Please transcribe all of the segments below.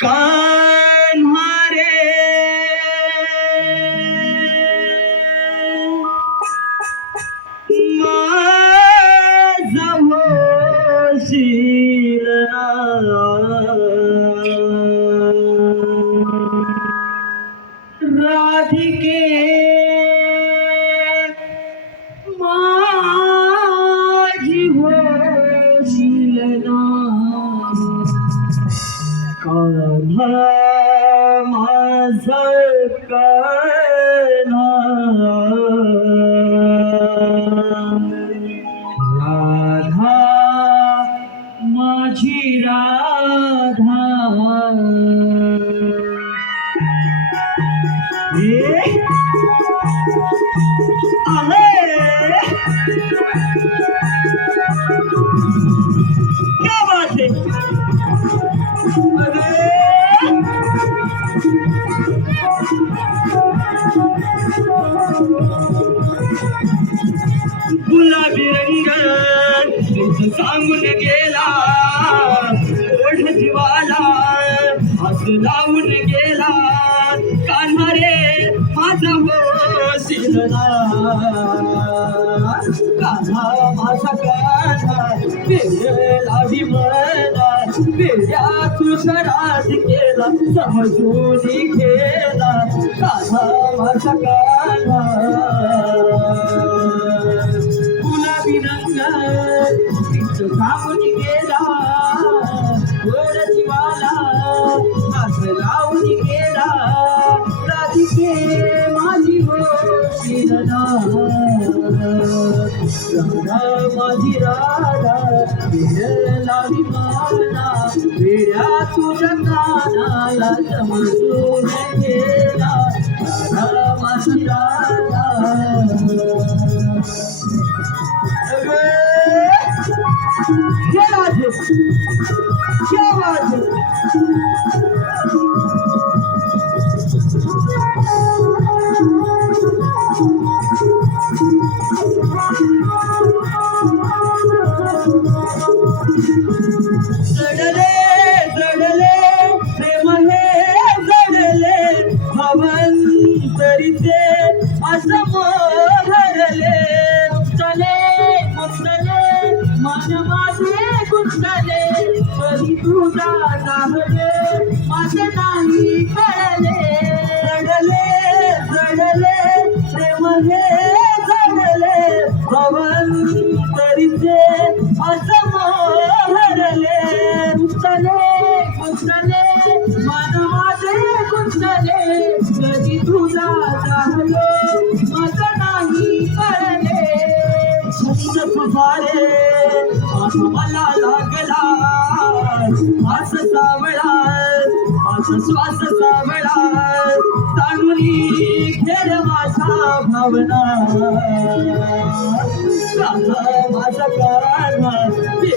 कान्हा माझी राधा. गुलाबी रंग सांगून गेला. जीवाला हात लावून गेला. कान्हा रे माझा होशील कान्हा माझा कान्हा पेरला विमला. पेऱ्या तुझा केला समजून गेला कान्हा माझा कान्हा. गुलाबी विनंग तिचं सावून राधा माझी राधा विरला विमाना वेड्या तुझ्या कानाला समजून गेला भवंतरीचे असम हरले चले कुंडले मन माझे कुंडले कधी तुझा नाहले माझे नाही कळले जडले जडले प्रेम हे जडले भवंतरीचे असम हरले मला लागला. आस सावळा आस श्वास सावळा. ताणुनी खेळ माझा भावना. माझा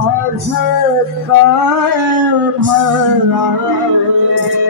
और कायम है